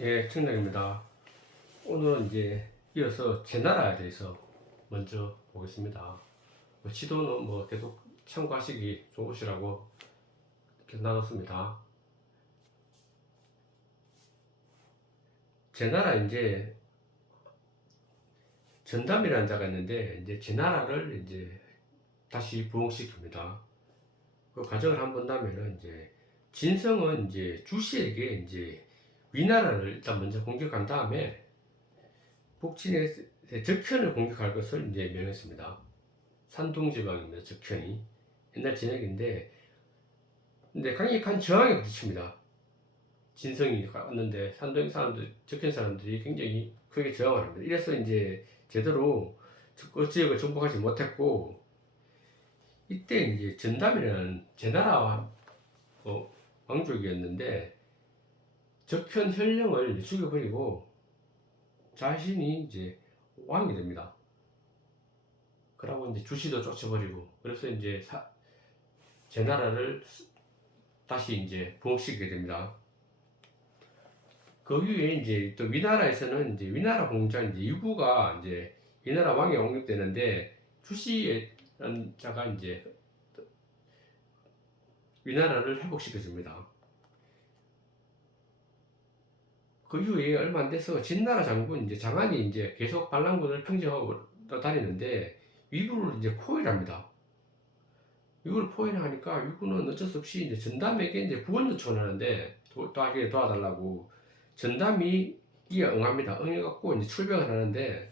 예, 청량입니다. 오늘은 이제 이어서 제나라에 대해서 먼저 보겠습니다. 지도는 계속 참고하시기 좋으시라고 이렇게 놔뒀습니다. 제나라 이제 전담이라는 자가 있는데 이제 제나라를 이제 다시 부흥시킵니다. 그 과정을 한번 본다면은 이제 진성은 이제 주씨에게 이제 위나라를 일단 먼저 공격한 다음에 북진의 적현을 공격할 것을 이제 명했습니다. 산둥지방입니다. 적현이 옛날 진역인데, 근데 강력한 저항에 부딪힙니다. 진성이 왔는데 산둥 사람들, 적현 사람들이 굉장히 크게 저항을 합니다. 이래서 이제 제대로 그 지역을 정복하지 못했고, 이때 이제 전담이라는 제나라 왕족이었는데 적현 현령을 죽여버리고 자신이 이제 왕이 됩니다. 그러고 이제 주시도 쫓아버리고, 그래서 이제 제나라를 다시 이제 부흥시키게 됩니다. 그 후에 이제 또 위나라에서는 이제 위나라 공장 이제 유구가 이제 위나라 왕이 옹립되는데 주시라는 자가 이제 위나라를 회복시켜 줍니다. 그 이후에 얼마 안 돼서 진나라 장군 이제 장안이 이제 계속 반란군을 평정하고 다니는데 위구를 이제 포위합니다. 위구를 포위하니까 위구는 어쩔 수 없이 이제 전담에게 이제 구원 요청을 하는데 도와달라고 전담이 이에 응합니다. 응해갖고 이제 출병을 하는데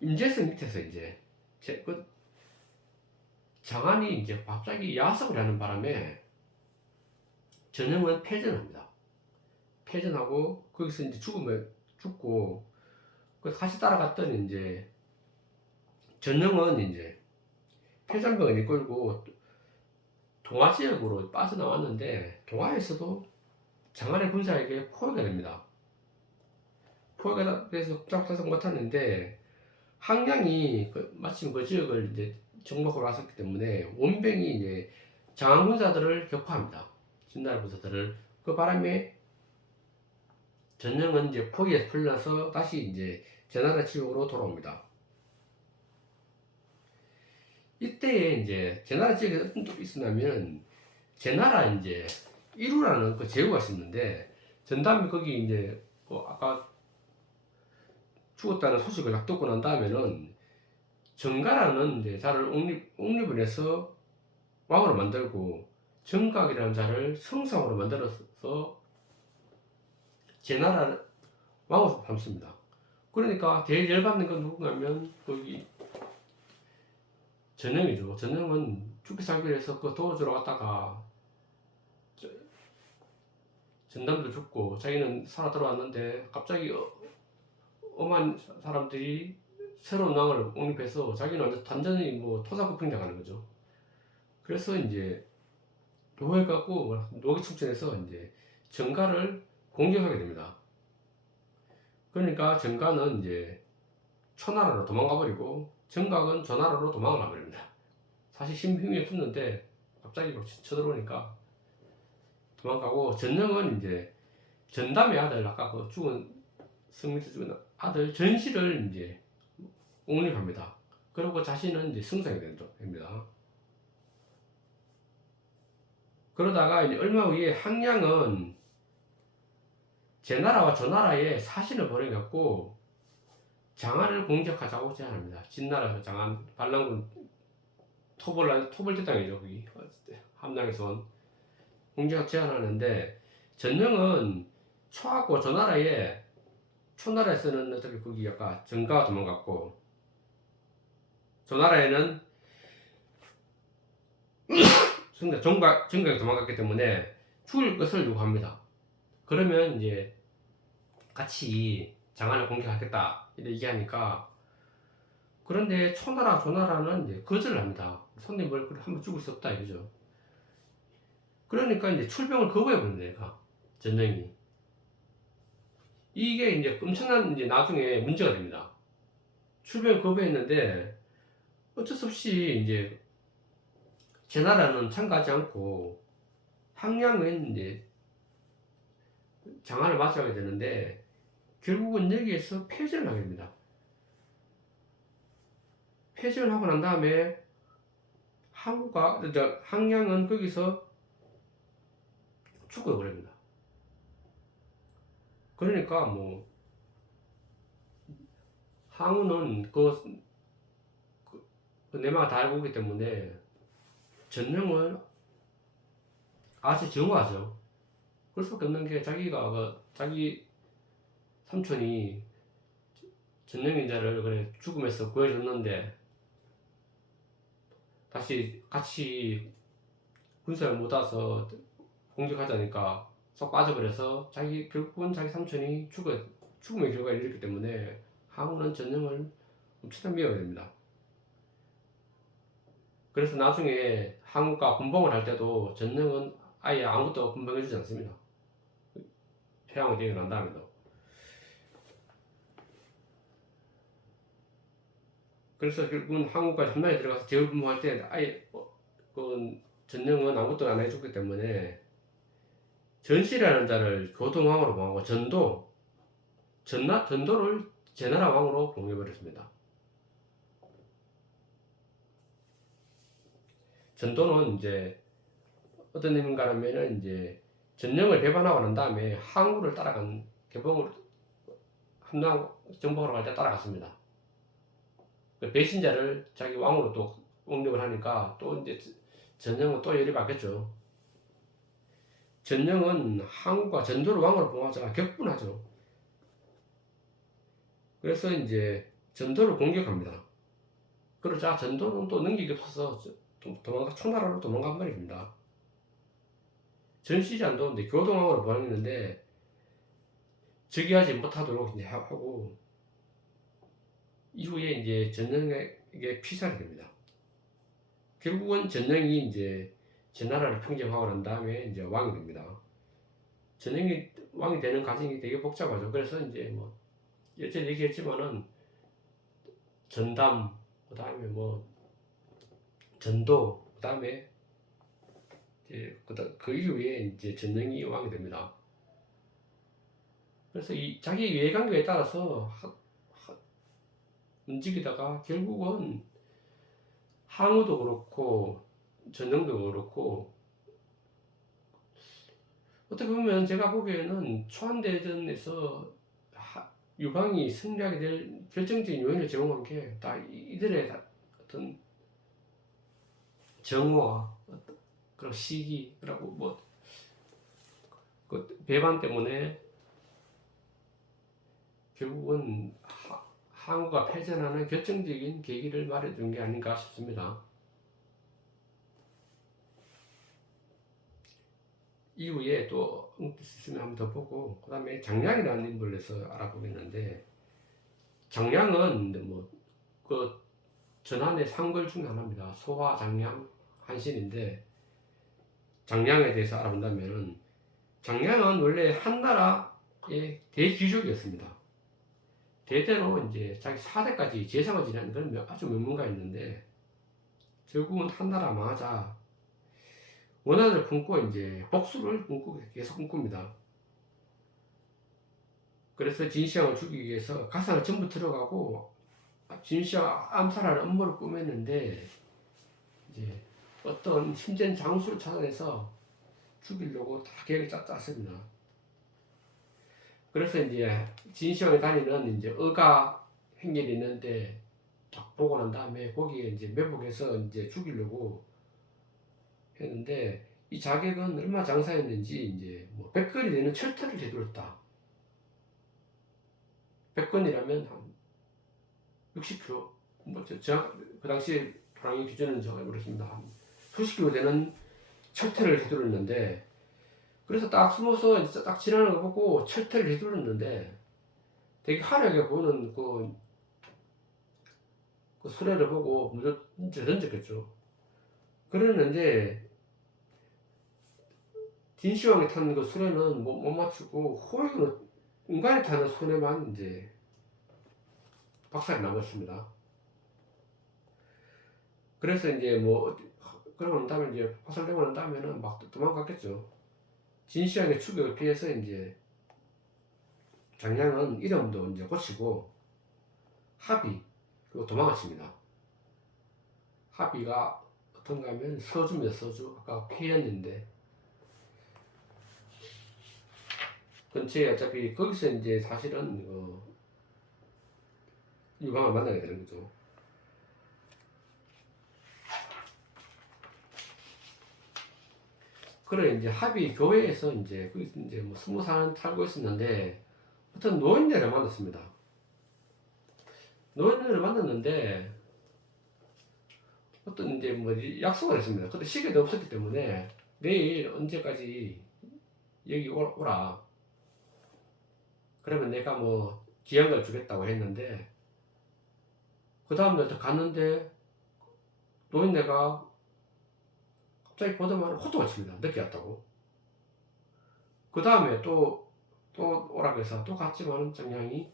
임재성 밑에서 이제 그 장안이 이제 갑자기 야습을 하는 바람에 전형은 패전합니다. 패전하고 거기서 이제 죽고 같이 따라갔더니 이제 전형은 이제 패전병을 이끌고 동화 지역으로 빠져나왔는데 동화에서도 장안의 군사에게 포위가 됩니다. 포위가 돼서 짝짝짝 못하는데 항량이 마침 그 지역을 이제 정복하러 왔었기 때문에 원병이 이제 장안 군사들을 격파합니다. 진나라 군사들을. 그 바람에 전령은 이제 포위에서 풀려나서 다시 이제 제나라 지역으로 돌아옵니다. 이때에 이제 제나라 지역에 어떤 일이 있었냐면 제나라 이제 이루라는 그 제후가 있었는데 전담이 거기 이제 아까 죽었다는 소식을 딱 듣고 난 다음에는 정가라는 이제 자를 옹립을 해서 왕으로 만들고 정각이라는 자를 성상으로 만들어서 제나라 왕으로 삼습니다. 그러니까 제일 열받는 건 누군가면 거기 전형이죠. 전형은 죽기 살기를 해서 그 도와주러 갔다가 전담도 죽고 자기는 살아 들어왔는데 갑자기 엄한 사람들이 새로운 왕을 옹립해서 자기는 완전히 토사구팽 당하는 거죠. 그래서 이제 노예갖고 노예 충천해서 이제 정가를 공격하게 됩니다. 그러니까 정가는 이제 초나라로 도망가 버리고 정각은 조나라로 도망을 가버립니다. 사실 힘이 없었는데 갑자기 쳐들어오니까 도망가고 전령은 이제 전담의 아들 아까 그 죽은 성민수 죽은 아들 전시를 이제 옹립합니다. 그리고 자신은 이제 승상이 됩니다. 그러다가 이제 얼마 후에 항량은 제나라와 조나라에 사신을 보내갖고 장안을 공격하자고 제안합니다. 진나라 장안 반란군 토벌대장이죠. 거기 함량에서 온 공격 제안하는데 전령은 초하고 조나라에 초나라에서는 어차피 거기 아까 정가가 도망갔고 조나라에는 정각이 도망갔기 때문에 죽일 것을 요구합니다. 그러면 이제 같이 장안을 공격하겠다 이렇게 얘기하니까 그런데 초나라 조나라는 이제 거절을 합니다. 손님을 한번 죽일 수 없다 이거죠. 그러니까 이제 출병을 거부해버린다 얘가 전령이. 이게 이제 엄청난 이제 나중에 문제가 됩니다. 출병을 거부했는데 어쩔 수 없이 이제 제나라는 참가하지 않고 항량은 이제 장안을 맞이하게 되는데 결국은 여기에서 패전을 하게 됩니다. 패전을 하고 난 다음에 항량은 거기서 죽어버립니다. 그러니까 뭐 항우는 그 내마가 다 알고 있기 때문에 전령을 아주 증오하죠. 그럴 수밖에 없는 게 자기 삼촌이 전령인자를 그래 죽음에서 구해줬는데 다시 같이 군사를 못 와서 공격하자니까 쏙 빠져버려서 결국은 자기 삼촌이 죽음의 결과를 이뤘기 때문에 항우는 전령을 엄청나게 미워하게 됩니다. 그래서 나중에 항우가 군봉을 할 때도 전령은 아예 아무것도 군봉해주지 않습니다. 태양이 되고 난 다음에도. 그래서 결국은 항우가 전난에 들어가서 제울 군봉할 때 아예 그 전령은 아무것도 안 해줬기 때문에 전씨라는 자를 교동왕으로 봉하고 전도를 제나라 왕으로 봉해버렸습니다. 전도는 이제 어떤 의미인가 하면은 이제 전령을 배반하고 난 다음에 항우를 따라간 개봉을 함량 정복하러 갈 때 따라갔습니다. 그 배신자를 자기 왕으로 또 응립을 하니까 또 이제 전령은 또 열이 받겠죠. 전령은 항우가 전도를 왕으로 봉하자 격분하죠. 그래서 이제 전도를 공격합니다. 그러자 전도는 또 능력이 없어서 초나라로 도망간 말입니다. 전시장도 이제 교동왕으로 보냈는데 즉위하지 못하도록 이제 하고 이후에 이제 전령에게 피살이 됩니다. 결국은 전령이 이제 전나라를 평정하고 난 다음에 이제 왕이 됩니다. 전령이 왕이 되는 과정이 되게 복잡하죠. 그래서 이제 뭐 예전에 얘기했지만은 전담, 그 다음에 뭐 전도, 그 다음에 이제 그 이후에 이제 전령이 왕이 됩니다. 그래서 자기 이해관계에 따라서 움직이다가 결국은 항우도 그렇고 전령도 그렇고 어떻게 보면 제가 보기에는 초안대전에서 유방이 승리하게 될 결정적인 요인을 제공한 게 다 이들의 어떤 정오와 그런 시기 그리고 뭐 그 배반 때문에 결국은 항우가 패전하는 결정적인 계기를 말해준 게 아닌가 싶습니다. 이후에 또 있으면 한번 더 보고 그 다음에 장량이라는 인물을 해서 알아보겠는데 장량은 뭐 그 전한의 상걸 중에 하나입니다. 소화 장량 한신인데 장량에 대해서 알아본다면 장량은 원래 한나라의 대귀족이었습니다. 대대로 이제 자기 4대까지 재상을 지내는 그런 아주 명문가였는데 결국은 한나라 망하자 원한을 품고 이제 복수를 계속 꿈꿉니다. 그래서 진시황을 죽이기 위해서 가상을 전부 들어가고 진시황 암살하는 음모를 꾸몄는데 이제 어떤 힘센 장수를 찾아내서 죽이려고 다 계획을 짰습니다. 그래서 이제 진시황이 다니는 이제 어가 행렬이 있는데 딱 보고 난 다음에 거기에 이제 매복해서 이제 죽이려고 했는데 이 자객은 얼마 장사했는지 이제 뭐 100건이 되는 철퇴를 되돌렸다. 100건이라면 한 60kg 그 당시 프랑의 기준은 제가 모르겠습니다. 한 수십 킬로 되는 철퇴를 휘두르는데 그래서 딱 숨어서 딱 지나는 거 보고 철퇴를 휘두르는데 되게 화려하게 보이는 그 수레를 보고 무조건 던졌겠죠. 그랬는데 진시황이 타는 그 수레는 못 맞추고 호익은 인간이 타는 수레만 이제 박살이 나버렸습니다. 그래서 이제 뭐 그러고 난 다음에 이제 박살내고 난 다음에는 막 도망갔겠죠. 진시황의 추격을 피해서 이제 장량은 이름도 이제 고치고 합의 그리고 도망을 칩니다. 합의가 어떤가 하면 서주입니다. 서주. 아까 피했는데 근처에 어차피 거기서 이제 사실은 유방을 만나게 되는 거죠. 그래 이제 합의 교회에서 이제 거기서 이제 뭐 20살 살고 있었는데 어떤 노인네를 만났습니다. 노인네를 만났는데 어떤 이제 뭐 약속을 했습니다. 근데 시계도 없었기 때문에 내일 언제까지 여기 오라. 그러면 내가 뭐 기한을 주겠다고 했는데 그 다음날 또 갔는데 노인네가 갑자기 보더만 호통을 칩니다. 늦게 왔다고. 그 다음에 또 오라고 해서 또 갔지만 장량이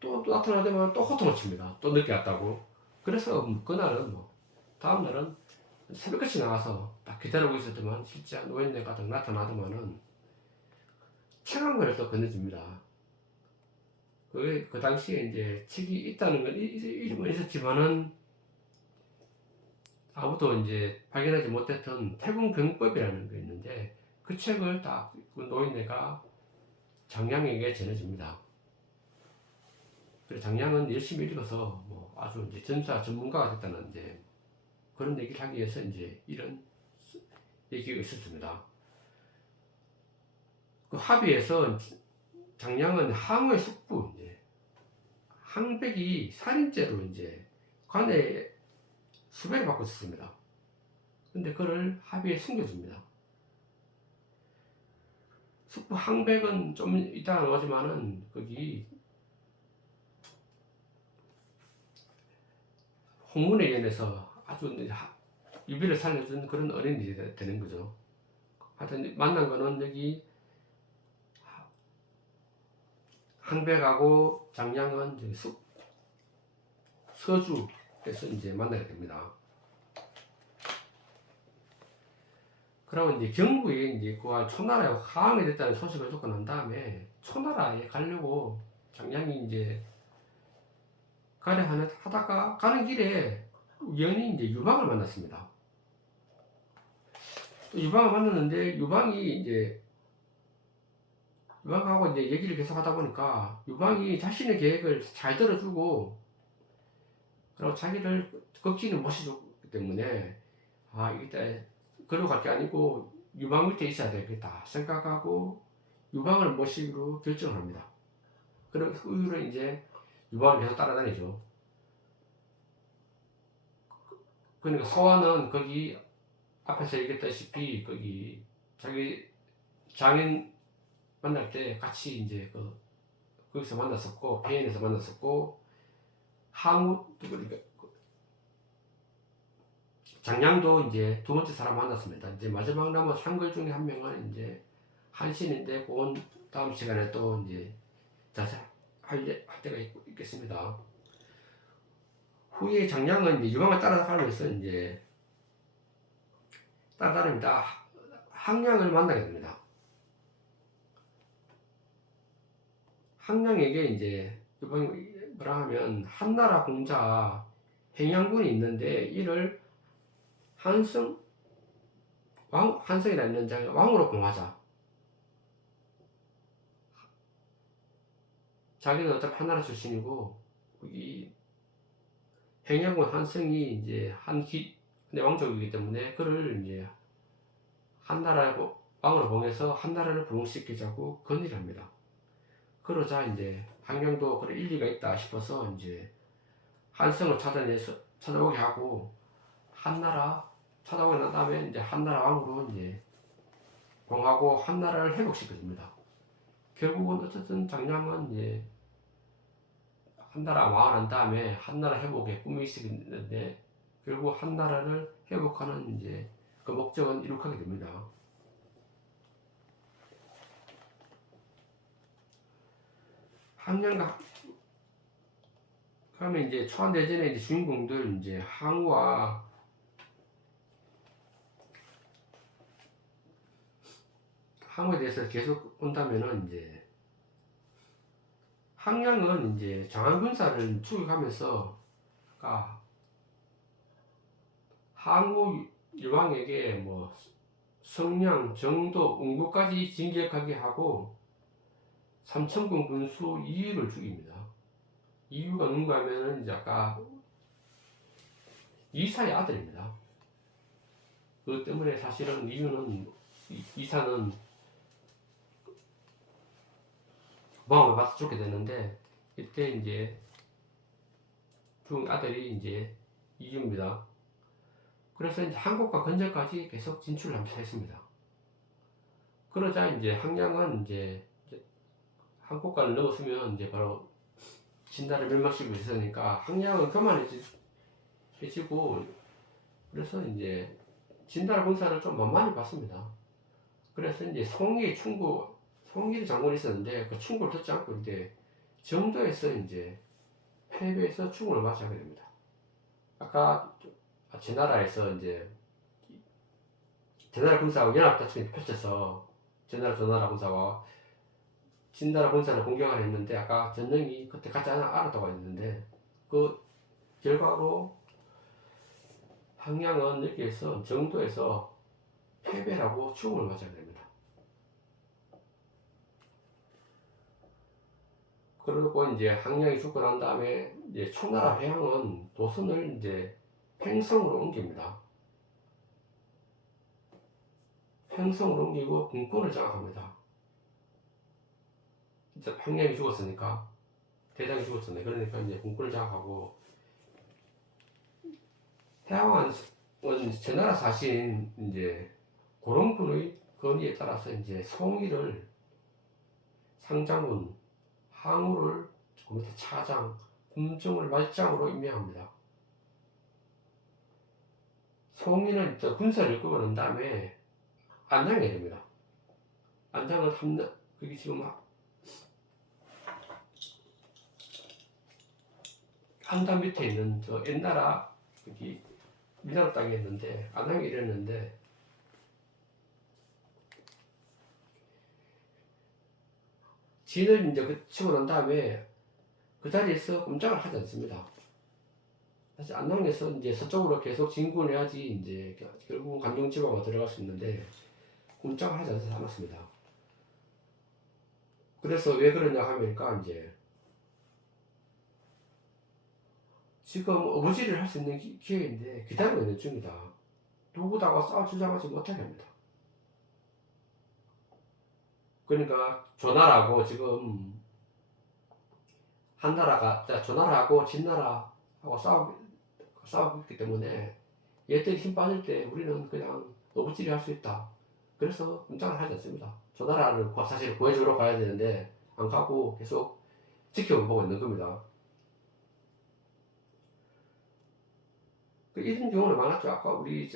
또 나타나더만 또 호통을 칩니다. 또 늦게 왔다고. 그래서 그날은 뭐 다음날은 새벽같이 나와서 딱 기다리고 있었더만 진짜 노인네가 딱 나타나더만은 책한 권을 또 건네줍니다. 그 당시에 이제 책이 있다는 건 이름은 있었지만은 아무도 이제 발견하지 못했던 태궁병법이라는 게 있는데 그 책을 딱 그 노인네가 장량에게 전해줍니다. 그래서 장량은 열심히 읽어서 뭐 아주 이제 전사 전문가가 됐다는 이제 그런 얘기를 하기 위해서 이제 이런 얘기가 있었습니다. 그 합의에서 장량은 항우의 숙부 이제 항백이 살인죄로 이제 관에 수배를 받고 있었습니다. 근데 그를 합의에 숨겨줍니다. 숙부 항백은 좀 이따가 나오지만은 거기 홍문에 의해서 아주 유비를 살려준 그런 어린이 되는 거죠. 하여튼 만난 거는 여기 항백하고 장량은 서주에서 이제 만나게 됩니다. 그러고 이제 경부에 이제 그와 초나라에 하항이 됐다는 소식을 듣고 난 다음에 초나라에 가려고 장량이 이제 가려 하다가 가는 길에 우연히 이제 유방을 만났습니다. 또 유방을 만났는데 유방하고 이제 얘기를 계속 하다 보니까 유방이 자신의 계획을 잘 들어주고 그리고 자기를 걱지는 못해주기 때문에 이게 그러고 갈 게 아니고 유방 밑에 있어야 되겠다 생각하고 유방을 모시기로 결정을 합니다. 그리고 그 이후로 이제 유방을 계속 따라다니죠. 그러니까 소아는 거기 앞에서 얘기했다시피 거기 자기 장인 만날 때 같이 이제 거기서 만났었고 페인에서 만났었고 항우 그러니까 장량도 이제 두 번째 사람 만났습니다. 이제 마지막 남은 상글 중에 한 명은 이제 한신인데 그건 다음 시간에 또 이제 자세히 할 때가 있겠습니다. 후에 장량은 이제 유방을 따라가면서 이제 따라다닙니다. 항량을 만나게 됩니다. 항량에게 이제 유방이 뭐라 하면 한나라 공자 행양군이 있는데 이를 한성이라는 장을 왕으로 봉하자. 자기는 어차피 한나라 출신이고 이 행양군 한성이 이제 내 왕족이기 때문에 그를 이제 한나라고 왕으로 봉해서 한나라를 부흥시키자고 건의를 합니다. 그러자 이제 항량도 그래 일리가 있다 싶어서 이제 한성을 찾아오게 하고 한나라 찾아오게 난 다음에 이제 한나라 왕으로 이제 봉하고 한나라를 회복시켜줍니다. 결국은 어쨌든 장량은 이제 한나라 왕을 한 다음에 한나라 회복에 꿈이 있었는데 결국 한나라를 회복하는 이제 그 목적은 이룩하게 됩니다. 항량과 그러면 이제 초안대전의 이제 주인공들 이제 항우와 항우에 대해서 계속 온다면은 이제 항량은 이제 장안군사를 추격하면서 항구 일왕에게 뭐 성량, 정도, 웅부까지 진격하게 하고 삼천군 군수 이유를 죽입니다. 이유가 누군가 하면은 이제 아까 이사의 아들입니다. 그것 때문에 사실은 이유는 이사는 모함을 받아 죽게 되는데 이때 이제 죽은 아들이 이제 이유입니다. 그래서 이제 한국과 건조까지 계속 진출을 했습니다. 그러자 이제 항량은 이제 한국과를 넘었으면 이제 바로 진나를 멸망시키고 있으니까 항량은 그만해지고 그래서 이제 진나라 군사를 좀 만만히 봤습니다. 그래서 이제 송기 장군이 있었는데 그 충고를 듣지 않고 이제 정도에서 이제 패배해서 충고를 맞이하게 됩니다. 아까 제나라에서 이제 제나라 군사하고 연합작전이 펼쳐서 제나라 조나라 군사와 진나라 군사를 공격을 했는데 아까 전령이 그때 같이 알았다고 했는데 그 결과로 항량은 여기에서 정도에서 패배라고 충고를 맞이하게 됩니다. 그리고 이제 항량이 죽고 난 다음에 이제 초나라 회항은 도선을 이제 팽성으로 옮깁니다. 팽성으로 옮기고 군권을 장악합니다. 이제 항량이 죽었으니까 대장이 죽었잖아요. 그러니까 이제 군권을 장악하고 태왕은 제나라 사신 이제 고롱군의 건의에 따라서 이제 송이를 상장군, 항우를 그 밑에 차장, kum중을 말장으로 임명합니다. 송이는 군사를 이끌고 난 다음에 안장이 됩니다. 안장은 그게 지금 한담 밑에 있는 저 옛나라 여기 미나라 땅에 있는데 안장이 이랬는데 진을 이제 치고 난 다음에 그 자리에서 꼼짝을 하지 않습니다. 사실 안양에서 이제 서쪽으로 계속 진군을 해야지 이제 결국 관중 지방으로 들어갈 수 있는데 꼼짝을 하지 않았습니다. 그래서 왜 그러냐 하니까 이제 지금 어부지를 할 수 있는 기회인데 기다리고 있는 중이다. 누구다가 싸워주장하지 못하게 합니다. 그러니까 조나라하고 지금 한나라가 조나라하고 진나라하고 싸우고 있기 때문에 얘들이 힘 빠질 때 우리는 그냥 어부지리 할 수 있다. 그래서 꼼짝을 하지 않습니다. 조나라를 사실 구해주러 가야 되는데 안 가고 계속 지켜보고 있는 겁니다. 이런 경우는 많았죠. 아까 우리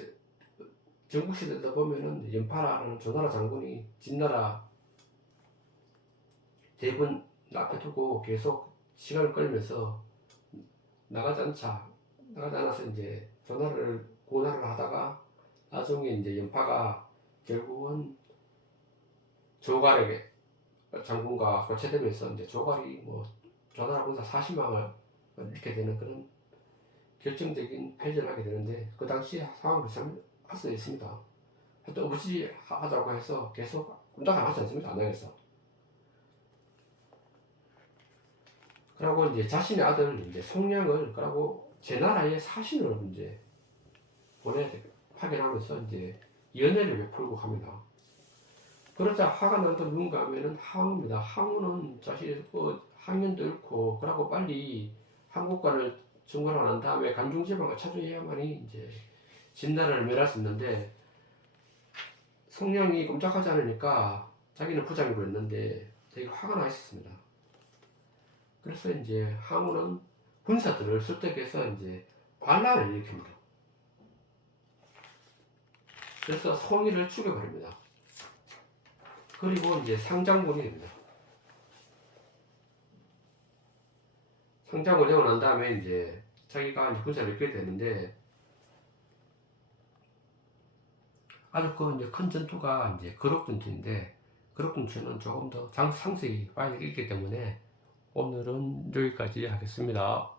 전국시대다 보면은 연파라는 조나라 장군이 진나라 대군 앞에 두고 계속 시간을 끌면서 나가지 않아서 이제 조나라를 고나라를 하다가 나중에 이제 연파가 결국은 조갈에게 장군과 교체되면서 이제 조갈이 뭐 조나라 군사 40만을 잃게 되는 그런 결정적인 패전을 하게 되는데 그 당시 상황을 할 수 있습니다. 하여튼 어부지 하자고 해서 계속 꼼짝 안 하지 않습니다. 안양에서. 그리고 이제 자신의 아들 이제 송량을 그리고 제 나라의 사신으로 이제 파견하면서 이제 연애를 베풀고 합니다. 그러자 화가 난던 누군가 하면은 항우입니다. 항우는 자신의 학년도 잃고 그러고 빨리 한국관을 증거하고 난 다음에 간중지방을 차지해야만이 이제 진나라를 멸할 수 있는데 송량이 꼼짝하지 않으니까 자기는 부장이고 있는데 되게 화가 나 있었습니다. 그래서 이제 항우는 군사들을 설득해서 이제 반란을 일으킵니다. 그래서 송이를 죽여버립니다. 그리고 이제 상장군이 됩니다. 상장군이 되고 난 다음에 이제 자기가 이제 군사를 이끌게 되는데 아주 이제 큰 전투가 이제 거록전투인데 거록전투는 조금 더 상세히 봐야 되기 때문에 오늘은 여기까지 하겠습니다.